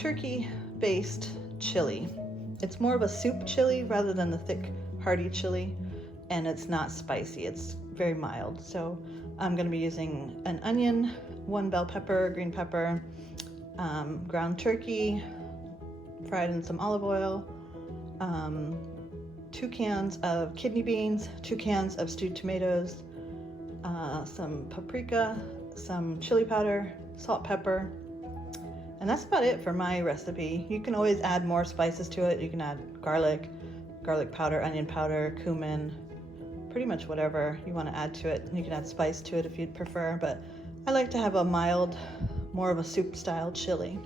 turkey-based chili. It's more of a soup chili rather than the thick, hearty chili, and it's not spicy. It's very mild. So I'm going to be using an onion, 1 bell pepper, green pepper, ground turkey, fried in some olive oil, 2 cans of kidney beans, 2 cans of stewed tomatoes, some paprika, some chili powder, salt, pepper, and that's about it for my recipe. You can always add more spices to it. You can add garlic powder, onion powder, cumin, pretty much whatever you want to add to it. You can add spice to it if you'd prefer, but I like to have a mild, more of a soup style chili.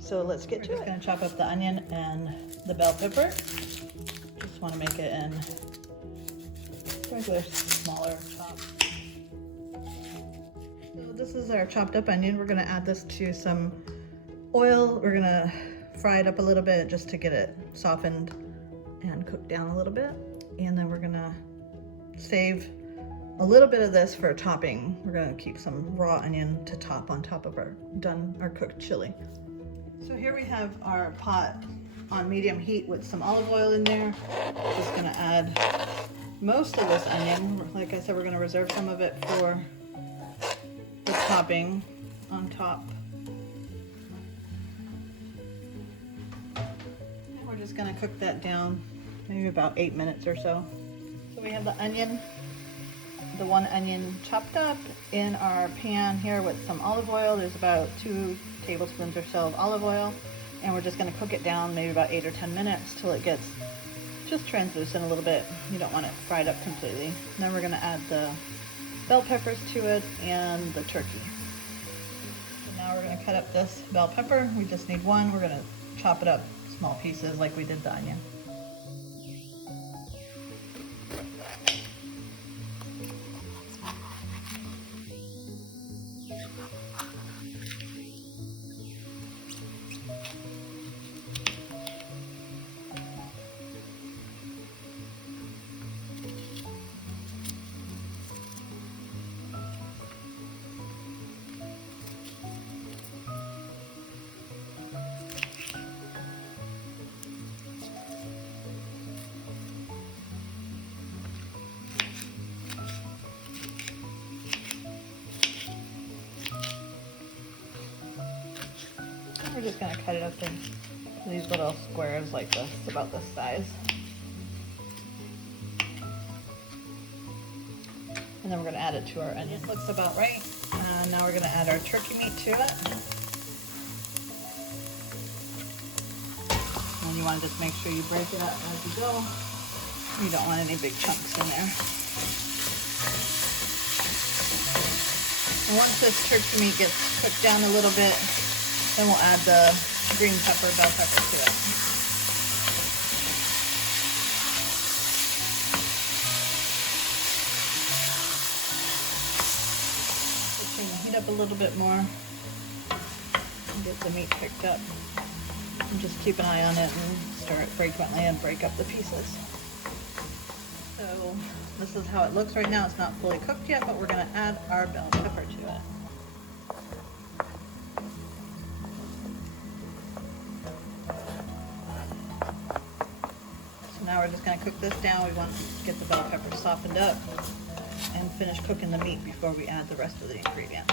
So let's get to it. We're just going to chop up the onion and the bell pepper. Just want to make it in regular smaller chop. So this is our chopped up onion. We're going to add this to some oil. We're going to fry it up a little bit just to get it softened and cooked down a little bit. And then we're going to save a little bit of this for topping. We're going to keep some raw onion to top on top of our cooked chili. So here we have our pot on medium heat with some olive oil in there. Just going to add most of this onion. Like I said, we're going to reserve some of it for the topping on top. And we're just going to cook that down maybe about 8 minutes or so. So we have the onion, the 1 onion chopped up in our pan here with some olive oil. There's about 2 tablespoons or so of olive oil, and we're just going to cook it down maybe about 8 or 10 minutes till it gets just translucent a little bit. You don't want it fried up completely. And then we're going to add the bell peppers to it and the turkey. So now we're going to cut up this bell pepper. We just need 1. We're going to chop it up small pieces like we did the onion. We're just going to cut it up in these little squares like this, about this size. And then we're going to add it to our onion. It looks about right. Now we're going to add our turkey meat to it. And you want to just make sure you break it up as you go. You don't want any big chunks in there. And once this turkey meat gets cooked down a little bit, then we'll add the green pepper, bell pepper to it. It can heat up a little bit more and get the meat picked up. And just keep an eye on it and stir it frequently and break up the pieces. So this is how it looks right now. It's not fully cooked yet, but we're going to add our bell pepper to it. Now we're just going to cook this down. We want to get the bell pepper softened up and finish cooking the meat before we add the rest of the ingredients.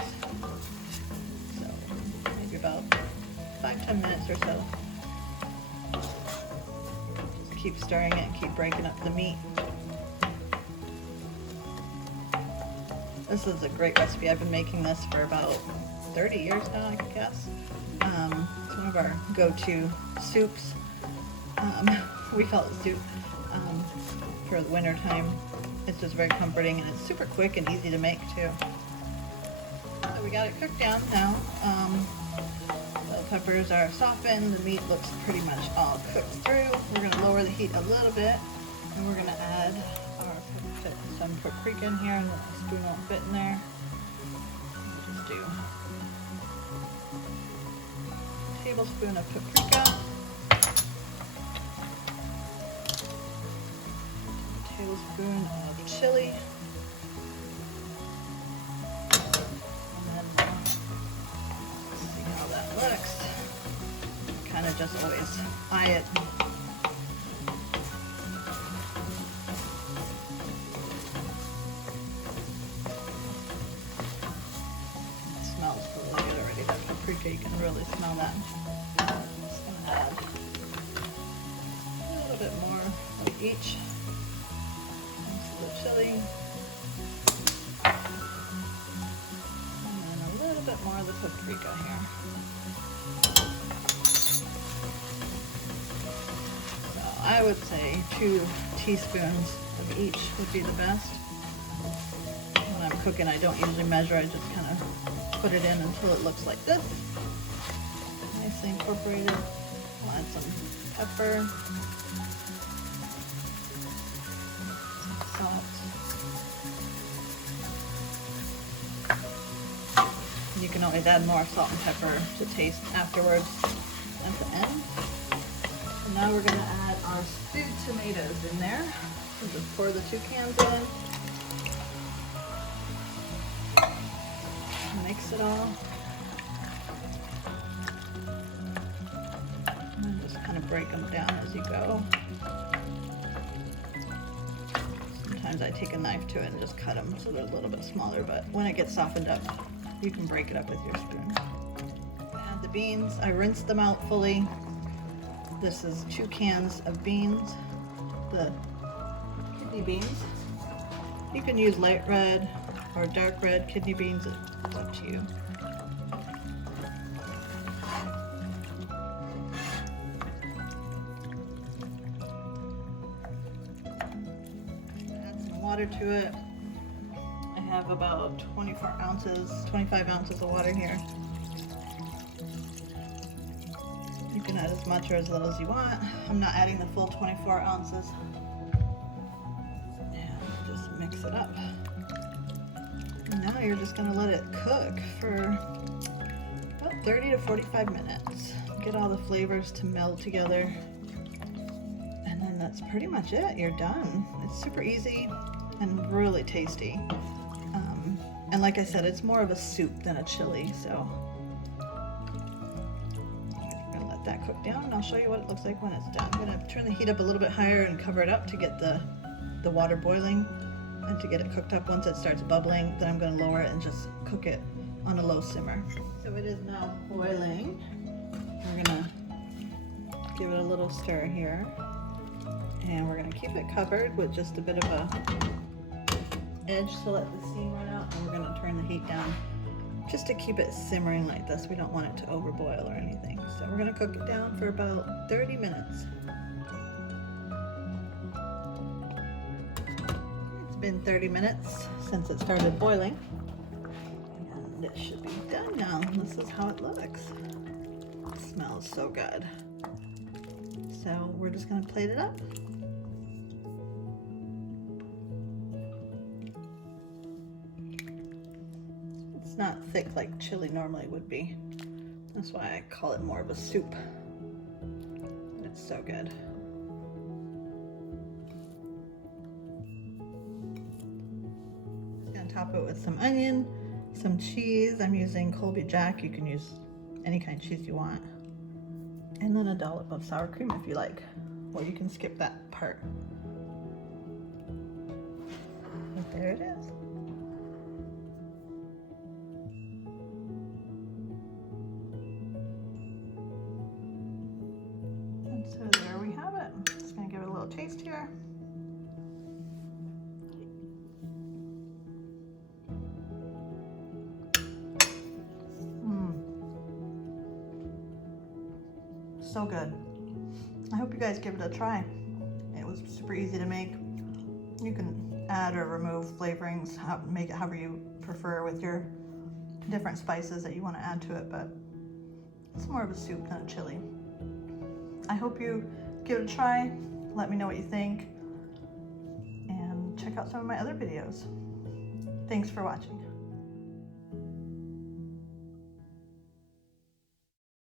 So maybe about 5-10 minutes or so. Just keep stirring it and keep breaking up the meat. This is a great recipe. I've been making this for about 30 years now, I guess. It's one of our go-to soups. We call it soup for the winter time. It's just very comforting, and it's super quick and easy to make too. So we got it cooked down now. The peppers are softened. The meat looks pretty much all cooked through. We're going to lower the heat a little bit, and we're going to add some paprika in here, and the spoon won't fit in there. We'll just do a tablespoon of paprika. Tablespoon of chili, and then let's see how that looks. just always eye it. It smells really good already. That paprika, you can really smell that. I'm just gonna add a little bit more of each into the chili. Bit more of the paprika here. So I would say 2 teaspoons of each would be the best. When I'm cooking, I don't usually measure, I just kind of put it in until it looks like this. Nicely incorporated. I'll add some pepper, some salt. You can always add more salt and pepper to taste afterwards at the end. And now we're going to add our stewed tomatoes in there. So just pour the 2 cans in. Mix it all. And just kind of break them down as you go. Sometimes I take a knife to it and just cut them so they're a little bit smaller, but when it gets softened up, you can break it up with your spoon. Add the beans. I rinsed them out fully. This is 2 cans of beans, the kidney beans. You can use light red or dark red kidney beans. It's up to you. Add some water to it. I have about 25 ounces of water here. You can add as much or as little as you want. I'm not adding the full 24 ounces. And just mix it up. And now you're just gonna let it cook for about 30 to 45 minutes. Get all the flavors to meld together. And then that's pretty much it, you're done. It's super easy and really tasty. And like I said, it's more of a soup than a chili, so I'm gonna let that cook down and I'll show you what it looks like when it's done. I'm gonna turn the heat up a little bit higher and cover it up to get the water boiling and to get it cooked up. Once it starts bubbling, then I'm gonna lower it and just cook it on a low simmer. So it is now boiling. We're gonna give it a little stir here. And we're gonna keep it covered with just a bit of a edge to let the steam run out, and we're going to turn the heat down just to keep it simmering like this. We don't want it to overboil or anything. So we're going to cook it down for about 30 minutes. It's been 30 minutes since it started boiling, and it should be done now. This is how it looks. It smells so good. So we're just going to plate it up. Not thick like chili normally would be. That's why I call it more of a soup. It's so good. Just gonna top it with some onion, some cheese. I'm using Colby Jack. You can use any kind of cheese you want. And then a dollop of sour cream if you like. Or you can skip that part. But there it is. So there we have it. Just gonna give it a little taste here. So good. I hope you guys give it a try. It was super easy to make. You can add or remove flavorings, make it however you prefer with your different spices that you want to add to it, but it's more of a soup than a chili. I hope you give it a try. Let me know what you think, and check out some of my other videos. Thanks for watching.